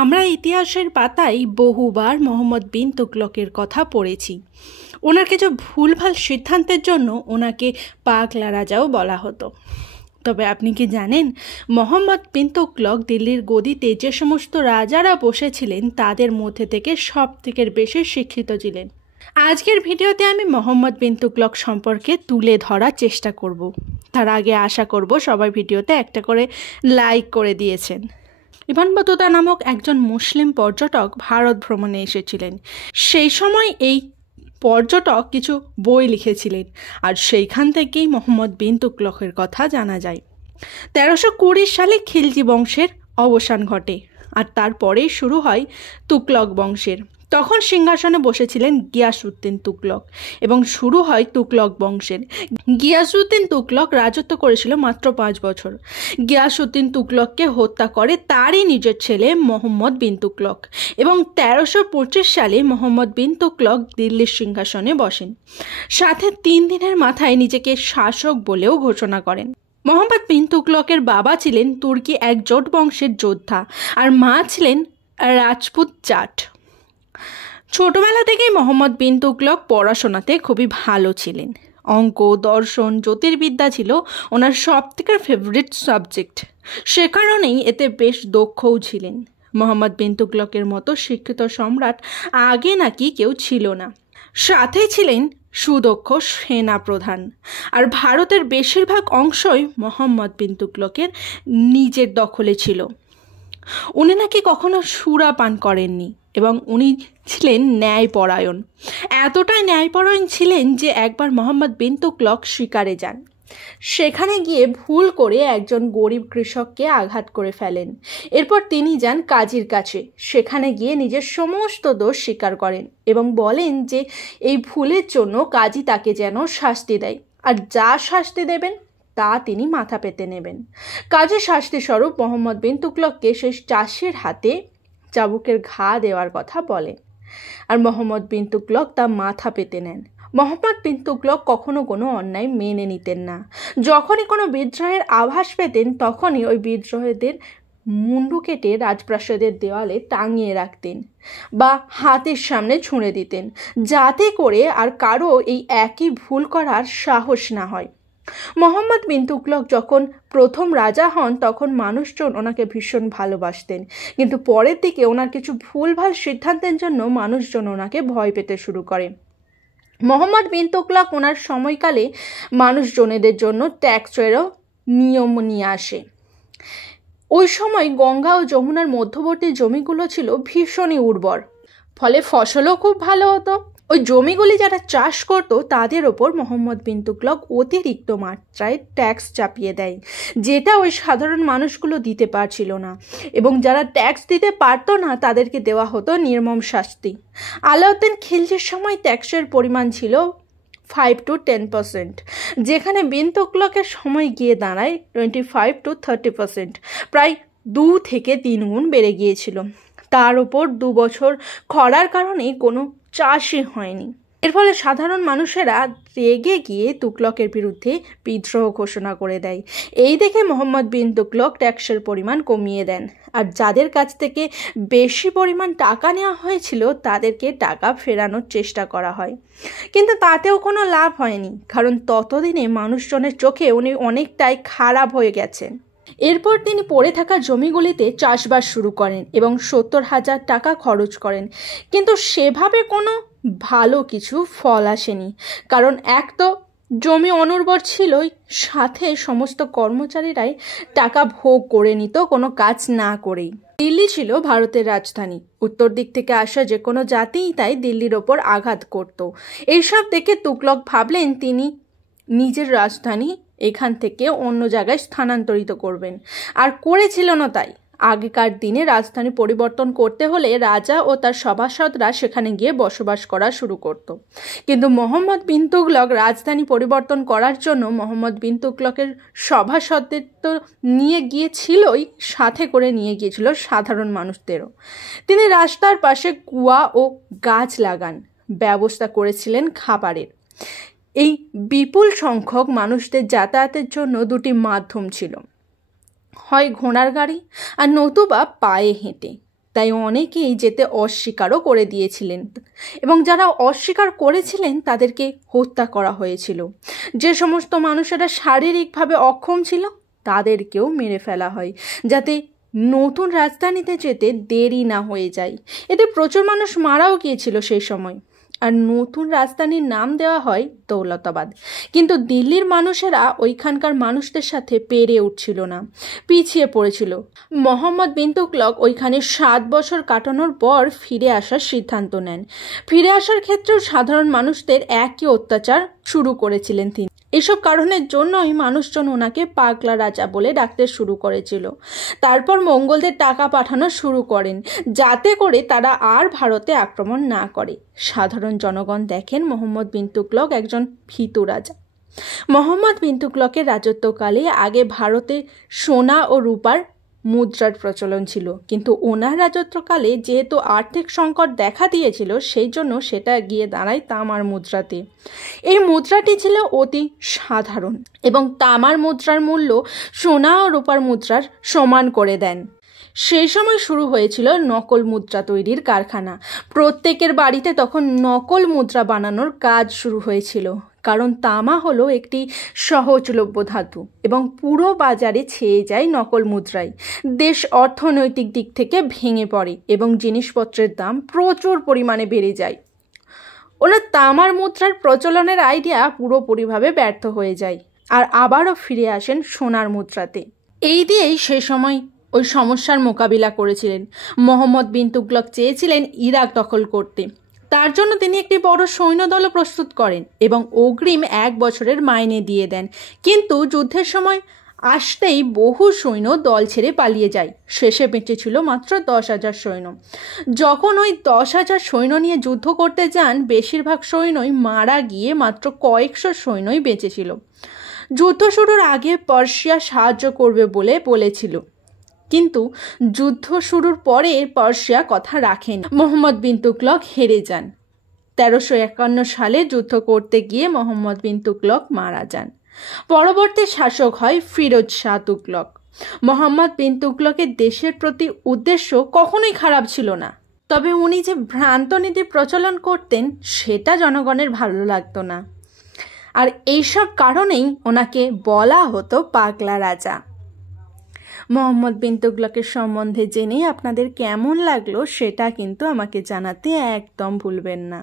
আমরা ইতিহাসের পাতায় বহুবার মোহাম্মদ বিন তুগলকের কথা পড়েছি। ওনার কিছু ভুলভাল সিদ্ধান্তের জন্য ওনাকে পাগলা রাজাও বলা হতো। তবে আপনি কি জানেন, মোহাম্মদ বিন তুগলক দিল্লির গদিতে যে সমস্ত রাজারা বসেছিলেন তাদের মধ্যে থেকে সবথেকে বেশি শিক্ষিত ছিলেন। আজকের ভিডিওতে আমি মোহাম্মদ বিন তুগলক সম্পর্কে তুলে ধরার চেষ্টা করব। তার আগে আশা করব সবাই ভিডিওতে একটা করে লাইক করে দিয়েছেন। ইবন বতুতা নামক একজন মুসলিম পর্যটক ভারত ভ্রমণে এসেছিলেন। সেই সময় এই পর্যটক কিছু বই লিখেছিলেন, আর সেইখান থেকেই মোহাম্মদ বিন তুগলকের কথা জানা যায়। 1320 সালে খিলজি বংশের অবসান ঘটে, আর তারপরেই শুরু হয় তুগলক বংশের। তখন সিংহাসনে বসেছিলেন গিয়াসউদ্দিন তুগলক এবং শুরু হয় তুগলক বংশের। গিয়াসউদ্দিন তুগলক রাজত্ব করেছিল মাত্র 5 বছর। গিয়াসউদ্দিন তুগলককে হত্যা করে তারই নিজের ছেলে মোহাম্মদ বিন তুগলক, এবং 1325 সালে মোহাম্মদ বিন তুগলক দিল্লির সিংহাসনে বসেন। সাথে 3 দিনের মাথায় নিজেকে শাসক বলেও ঘোষণা করেন। মোহাম্মদ বিন তুগলকের বাবা ছিলেন তুর্কি এক জোট বংশের যোদ্ধা, আর মা ছিলেন রাজপুত জাট। ছোটবেলা থেকেই মোহাম্মদ বিন তুগলক পড়াশোনাতে খুবই ভালো ছিলেন। অঙ্ক, দর্শন, জ্যোতির্বিদ্যা ছিল ওনার সবথেকে ফেভারিট সাবজেক্ট। সে কারণেই এতে বেশ দক্ষও ছিলেন। মোহাম্মদ বিন তুগলকের মতো শিক্ষিত সম্রাট আগে নাকি কেউ ছিল না। সাথে ছিলেন সুদক্ষ সেনা প্রধান, আর ভারতের বেশিরভাগ অংশই মোহাম্মদ বিন তুগলকের নিজের দখলে ছিল। উনি নাকি কখনো সুরা পান করেননি, এবং উনি ছিলেন ন্যায়পরায়ণ। এতটাই ন্যায়পরায়ণ ছিলেন যে একবার মোহাম্মদ বিন তুগলক শিকারে যান। সেখানে গিয়ে ভুল করে একজন গরিব কৃষককে আঘাত করে ফেলেন। এরপর তিনি যান কাজীর কাছে। সেখানে গিয়ে নিজের সমস্ত দোষ স্বীকার করেন এবং বলেন যে এই ভুলের জন্য কাজী তাকে যেন শাস্তি দেয়, আর যা শাস্তি দেবেন তা তিনি মাথা পেতে নেবেন। কাজের শাস্তি স্বরূপ মোহাম্মদ বিন তুগলককে সেই চাষির হাতে চাবুকের ঘা দেওয়ার কথা বলেন, আর মোহাম্মদ বিন তুগলক তা মাথা পেতে নেন। মোহাম্মদ বিন তুগলক কখনো কোনো অন্যায় মেনে নিতেন না। যখনই কোনো বিদ্রোহের আভাস পেতেন তখনই ওই বিদ্রোহীদের মুন্ডু কেটে রাজপ্রাসাদের দেওয়ালে টাঙিয়ে রাখতেন বা হাতের সামনে ছুঁড়ে দিতেন, যাতে করে আর কারো এই একই ভুল করার সাহস না হয়। মোহাম্মদ বিন তুগলক যখন প্রথম রাজা হন তখন মানুষজন ওনাকে ভীষণ ভালোবাসতেন, কিন্তু পরের দিকে ওনার কিছু ভুলভাল সিদ্ধান্তের জন্য মানুষজন ওনাকে ভয় পেতে শুরু করে। মোহাম্মদ বিন তুগলক ওনার সময়কালে মানুষজনেদের জন্য ট্যাক্সেরও নিয়ম নিয়ে আসে। ওই সময় গঙ্গা ও যমুনার মধ্যবর্তী জমিগুলো ছিল ভীষণই উর্বর, ফলে ফসলও খুব ভালো হতো। ওই জমিগুলি যারা চাষ করত তাদের ওপর মোহাম্মদ বিন তুগলক অতিরিক্ত মাত্রায় ট্যাক্স চাপিয়ে দেয়, যেটা ওই সাধারণ মানুষগুলো দিতে পারছিল না, এবং যারা ট্যাক্স দিতে পারতো না তাদেরকে দেওয়া হতো নির্মম শাস্তি। আলাউদ্দিন খিলজির সময় ট্যাক্সের পরিমাণ ছিল 5 to 10%, যেখানে বিন তুগলকের সময় গিয়ে দাঁড়ায় 25 to 30%, প্রায় 2 থেকে 3 গুণ বেড়ে গিয়েছিল। তার উপর 2 বছর খরার কারণে কোনো চাষই হয়নি। এর ফলে সাধারণ মানুষেরা রেগে গিয়ে তুগলকের বিরুদ্ধে বিদ্রোহ ঘোষণা করে দেয়। এই দেখে মোহাম্মদ বিন তুগলক ট্যাক্সের পরিমাণ কমিয়ে দেন, আর যাদের কাছ থেকে বেশি পরিমাণ টাকা নেওয়া হয়েছিল তাদেরকে টাকা ফেরানোর চেষ্টা করা হয়। কিন্তু তাতেও কোনো লাভ হয়নি, কারণ ততদিনে মানুষজনের চোখে উনি অনেকটাই খারাপ হয়ে গেছেন। এরপর তিনি পড়ে থাকা জমিগুলিতে চাষবাস শুরু করেন এবং 70,000 টাকা খরচ করেন, কিন্তু সেভাবে কোনো ভালো কিছু ফল আসেনি। কারণ এক তো জমি অনুর্বর ছিলই, সাথে সমস্ত কর্মচারীরাই টাকা ভোগ করে নিত কোনো কাজ না করেই। দিল্লি ছিল ভারতের রাজধানী। উত্তর দিক থেকে আসা যে কোনো জাতিই তাই দিল্লির ওপর আঘাত করত। এইসব দেখে তুগলক ভাবলেন তিনি নিজের রাজধানী এখান থেকে অন্য জায়গায় স্থানান্তরিত করবেন, আর করেছিল না তাই। আগেকার দিনে রাজধানী পরিবর্তন করতে হলে রাজা ও তার সভাসদরা সেখানে গিয়ে বসবাস করা শুরু করত। কিন্তু মোহাম্মদ বিন তুগলক রাজধানী পরিবর্তন করার জন্য মোহাম্মদ বিন তুগলকের সভাসদদের তো নিয়ে গিয়েছিলই, সাথে করে নিয়ে গিয়েছিল সাধারণ মানুষদেরও। তিনি রাস্তার পাশে কুয়া ও গাছ লাগান, ব্যবস্থা করেছিলেন খাবারের। এই বিপুল সংখ্যক মানুষদের যাতায়াতের জন্য 2টি মাধ্যম ছিল, হয় ঘোড়ার গাড়ি আর নতুবা পায়ে হেঁটে। তাই অনেকেই যেতে অস্বীকারও করে দিয়েছিলেন এবং যারা অস্বীকার করেছিলেন তাদেরকে হত্যা করা হয়েছিল। যে সমস্ত মানুষেরা শারীরিকভাবে অক্ষম ছিল তাদেরকেও মেরে ফেলা হয় যাতে নতুন রাজধানীতে যেতে দেরি না হয়ে যায়। এতে প্রচুর মানুষ মারাও গিয়েছিল সেই সময়। আর নতুন রাজধানীর নাম দেওয়া হয় দৌলতাবাদ। কিন্তু দিল্লির মানুষেরা ওইখানকার মানুষদের সাথে পেরে উঠছিল না, পিছিয়ে পড়েছিল। মোহাম্মদ বিন তুগলক ওইখানে 7 বছর কাটানোর পর ফিরে আসার সিদ্ধান্ত নেন। ফিরে আসার ক্ষেত্রেও সাধারণ মানুষদের একই অত্যাচার শুরু করেছিলেন তিনি। এসব কারণের জন্যই মানুষজন ওনাকে পাগলা রাজা বলে ডাকতে শুরু করেছিল। তারপর মঙ্গলদের টাকা পাঠানো শুরু করেন যাতে করে তারা আর ভারতে আক্রমণ না করে। সাধারণ জনগণ দেখেন মোহাম্মদ বিন তুগলক একজন ভীতু রাজা। মোহাম্মদ বিন তুগলকের রাজত্বকালে আগে ভারতে সোনা ও রূপার মুদ্রার প্রচলন ছিল, কিন্তু ওনার রাজত্বকালে যেহেতু আর্থিক সংকট দেখা দিয়েছিল সেই জন্য সেটা গিয়ে দাঁড়ায় তামার মুদ্রাতে। এই মুদ্রাটি ছিল অতি সাধারণ এবং তামার মুদ্রার মূল্য সোনা ও রূপার মুদ্রার সমান করে দেন। সেই সময় শুরু হয়েছিল নকল মুদ্রা তৈরির কারখানা। প্রত্যেকের বাড়িতে তখন নকল মুদ্রা বানানোর কাজ শুরু হয়েছিল, কারণ তামা হলো একটি সহজলভ্য ধাতু এবং পুরো বাজারে ছেয়ে যায় নকল মুদ্রায়। দেশ অর্থনৈতিক দিক থেকে ভেঙে পড়ে এবং জিনিসপত্রের দাম প্রচুর পরিমাণে বেড়ে যায়। ওনার তামার মুদ্রার প্রচলনের আইডিয়া পুরোপুরিভাবে ব্যর্থ হয়ে যায় আর আবারও ফিরে আসেন সোনার মুদ্রাতে। এই দিয়েই সে সময় ওই সমস্যার মোকাবিলা করেছিলেন। মোহাম্মদ বিন তুগলক চেয়েছিলেন ইরাক দখল করতে। তার জন্য তিনি একটি বড় সৈন্যদলও প্রস্তুত করেন এবং অগ্রিম 1 বছরের মাইনে দিয়ে দেন। কিন্তু যুদ্ধের সময় আসতেই বহু সৈন্য দল ছেড়ে পালিয়ে যায়। শেষে বেঁচে ছিল মাত্র 10,000 সৈন্য। যখন ওই 10,000 সৈন্য নিয়ে যুদ্ধ করতে যান বেশিরভাগ সৈন্যই মারা গিয়ে মাত্র কয়েকশো সৈন্যই বেঁচেছিল। যুদ্ধ শুরুর আগে পার্সিয়া সাহায্য করবে বলে বলেছিল, কিন্তু যুদ্ধ শুরুর পরে পার্সিয়া কথা রাখেন। মোহাম্মদ বিন তুগলক হেরে যান। 1351 সালে যুদ্ধ করতে গিয়ে মোহাম্মদ বিন তুগলক মারা যান। পরবর্তী শাসক হয় ফিরোজ শাহ তুগলক। মোহাম্মদ বিন তুগলকের দেশের প্রতি উদ্দেশ্য কখনোই খারাপ ছিল না, তবে উনি যে ভ্রান্ত নীতি প্রচলন করতেন সেটা জনগণের ভালো লাগতো না। আর এইসব কারণেই ওনাকে বলা হতো পাগলা রাজা। মোহাম্মদ বিন তুগলকের সম্বন্ধে জেনে আপনাদের কেমন লাগলো সেটা কিন্তু আমাকে জানাতে একদম ভুলবেন না।